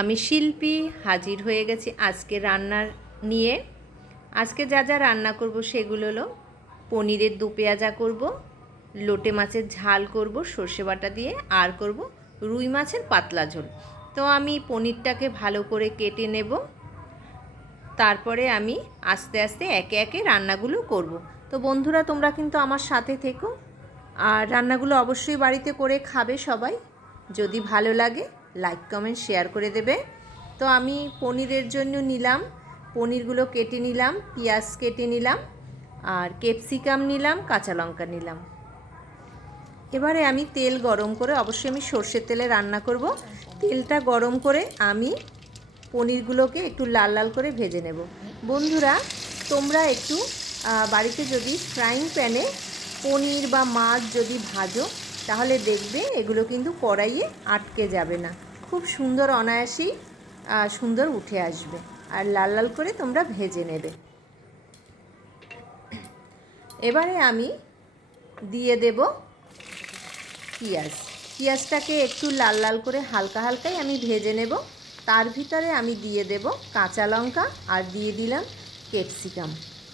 আমি শিল্পী হাজির হয়ে গেছি আজকে রান্নার নিয়ে। আজকে যা যা রান্না করব সেগুলো হলো পনিরের দো পেঁয়াজা করব, লোটে মাছের ঝাল করব সর্ষে বাটা দিয়ে, আর করব রুই মাছের পাতলা ঝোল। তো আমি পনিরটাকে ভালো করে কেটে নেব, তারপরে আমি আস্তে আস্তে একে একে রান্নাগুলো করব। তো বন্ধুরা, তোমরা কিন্তু আমার সাথে থেকো, আর রান্নাগুলো অবশ্যই বাড়িতে করে খাবে সবাই। যদি ভালো লাগে লাইক কমেন্ট শেয়ার করে দেবে। তো আমি পনিরের জন্য নিলাম, পনিরগুলো কেটে নিলাম, পেঁয়াজ কেটে নিলাম, আর ক্যাপসিকাম নিলাম, কাঁচা লঙ্কা নিলাম। এবারে আমি তেল গরম করে, অবশ্যই আমি সর্ষের তেলে রান্না করব, তেলটা গরম করে আমি পনিরগুলোকে একটু লাল লাল করে ভেজে নেব। বন্ধুরা, তোমরা একটু বাড়িতে যদি ফ্রাইং প্যানে পনির বা মাছ যদি ভাজো, তাহলে দেখবে এগুলো কিন্তু কড়াইয়ে আটকে যাবে না, খুব সুন্দর অনায়াসেই সুন্দর উঠে আসবে। আর লাল লাল করে তোমরা ভেজে নেবে। এবারে আমি দিয়ে দেব পেঁয়াজটাকে একটু লাল লাল করে হালকা হালকাই আমি ভেজে নেব। তার ভিতরে আমি দিয়ে দেব কাঁচা লঙ্কা, আর দিয়ে দিলাম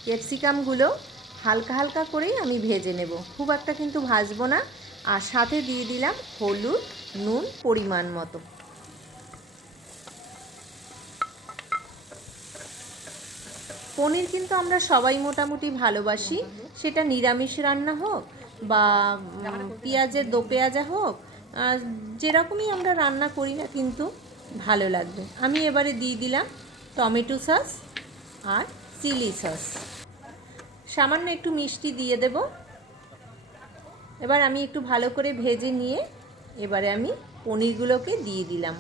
ক্যাপসিকামগুলো হালকা হালকা করেই আমি ভেজে নেব, খুব একটা কিন্তু ভাজবো না। আর সাথে দিয়ে দিলাম হলুদ, নুন পরিমাণ মতো। পনির কিন্তু আমরা সবাই মোটামুটি ভালোবাসি, সেটা নিরামিষ রান্না হোক বা পেঁয়াজের দো পেঁয়াজা হোক, যেরকমই আমরা রান্না করি না কিন্তু ভালো লাগবে। আমি এবারে দিয়ে দিলাম টমেটো সস আর চিলি সস, সামান্য একটু মিষ্টি দিয়ে দেব। এবার আমি একটু ভালো করে ভেজে নিয়ে এবারে আমি পনিরগুলোকে দিয়ে দিলাম।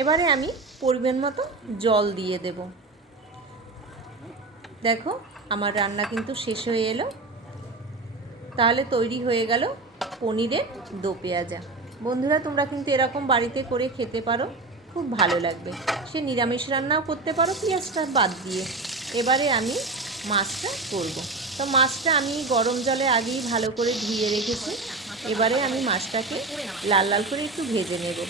এবারে আমি পরিমাণ মতো জল দিয়ে দেব। দেখো আমার রান্না কিন্তু শেষ হয়ে এলো। তাহলে তৈরি হয়ে গেল পনিরের দো পেঁয়াজা। বন্ধুরা, তোমরা কিন্তু এরকম বাড়িতে করে খেতে পারো, খুব ভালো লাগবে। সে নিরামিষ রান্নাও করতে পারো পেঁয়াজটা বাদ দিয়ে। এবারে আমি মাছটা করব। তো মাছটা আমি গরম জলে আগেই ভালো করে ধুয়ে রেখেছি। এবারে আমি মাছটাকে লাল লাল করে একটু ভেজে নেব।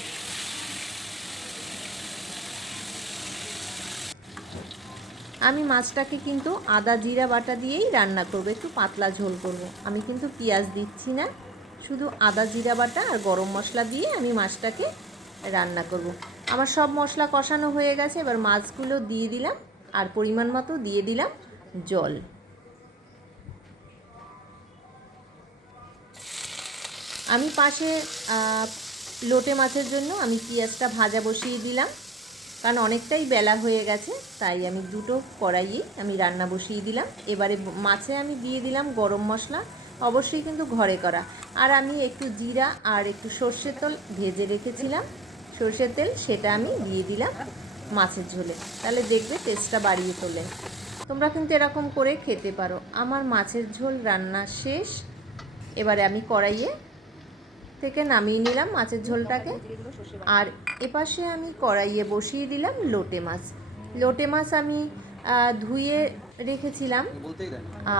আমি মাছটাকে কিন্তু আদা জিরা বাটা দিয়েই রান্না করব, একটু পাতলা ঝোল করব। আমি কিন্তু পেঁয়াজ দিচ্ছি না, শুধু আদা জিরা বাটা আর গরম মশলা দিয়ে আমি মাছটাকে রান্না করব। আমার সব মশলা কষানো হয়ে গেছে, এবার মাছগুলো দিয়ে দিলাম, আর পরিমাণ মতো দিয়ে দিলাম জল। আমি পাশে লোটে মাছের জন্য আমি পেঁয়াজটা ভাজা বসিয়ে দিলাম, কারণ অনেকটাই বেলা হয়ে গেছে, তাই আমি দুটো কড়াইয়ে আমি রান্না বসিয়ে দিলাম। এবারে মাছে আমি দিয়ে দিলাম গরম মশলা, অবশ্যই কিন্তু ঘরে করা, আর আমি একটু জিরা আর একটু সর্ষের তেল ভেজে রেখেছিলাম, সর্ষের তেল, সেটা আমি দিয়ে দিলাম মাছের ঝোলে। তাহলে দেখবে টেস্টটা বাড়িয়ে তোলে। তোমরা কিন্তু এরকম করে খেতে পারো। আমার মাছের ঝোল রান্না শেষ। এবারে আমি কড়াইয়ে থেকে নামিয়ে নিলাম মাছের ঝোলটাকে, আর এপাশে আমি কড়াইয়ে বসিয়ে দিলাম লোটে মাছ আমি ধুয়ে রেখেছিলাম,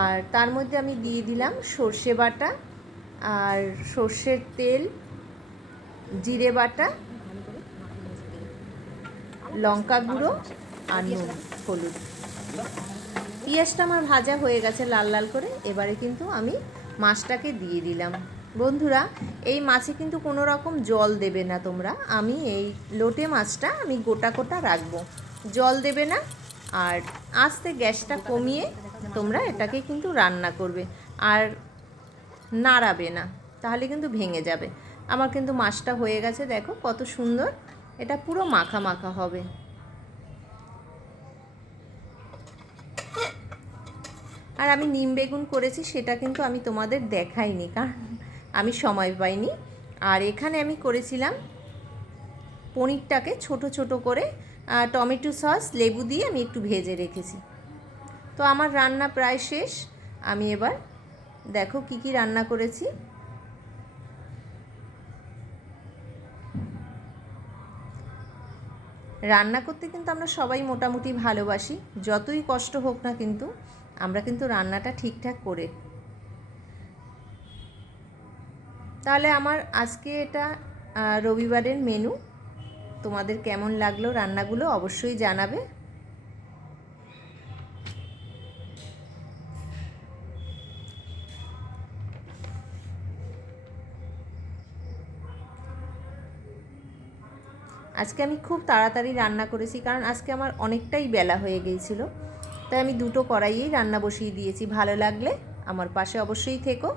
আর তার মধ্যে আমি দিয়ে দিলাম সর্ষে বাটা আর সর্ষের তেল, জিরে বাটা, লঙ্কা গুঁড়ো আর নুন হলুদ। পেঁয়াজটা আমার ভাজা হয়ে গেছে লাল লাল করে। এবারে কিন্তু আমি মাছটাকে দিয়ে দিলাম। বন্ধুরা, এই মাছে কিন্তু কোনো রকম জল দেবে না তোমরা। আমি এই লোটে মাছটা আমি গোটা গোটা রাখবো, জল দেবে না। আর আস্তে গ্যাসটা কমিয়ে তোমরা এটাকে কিন্তু রান্না করবে, আর নাড়াবে না, তাহলে কিন্তু ভেঙে যাবে। আমার কিন্তু মাছটা হয়ে গেছে, দেখো কত সুন্দর, এটা পুরো মাখা মাখা হবে। আর আমি নিম বেগুন করেছি, সেটা কিন্তু আমি তোমাদের দেখাইনি, কারণ আমি সময় পাইনি। আর এখানে আমি করেছিলাম পনিরটাকে ছোট ছোট করে টমেটো সস লেবু দিয়ে আমি একটু ভেজে রেখেছি। তো আমার রান্না প্রায় শেষ। আমি এবার দেখো কি কি রান্না করেছি। রান্না করতে কিন্তু আমরা সবাই মোটামুটি ভালোবাসি, যতই কষ্ট হোক না কিন্তু আমরা কিন্তু রান্নাটা ঠিকঠাক করে। তাহলে আমার আজকে এটা রবিবারের মেনু। তোমাদের কেমন লাগলো রান্নাগুলো অবশ্যই জানাবে। আজকে আমি খুব তাড়াতাড়ি রান্না করেছি, কারণ আজকে আমার অনেকটাই বেলা হয়ে গিয়েছিল, তাই আমি দুটো কড়াইয়েই রান্না বসিয়ে দিয়েছি। ভালো লাগলে আমার পাশে অবশ্যই থেকো।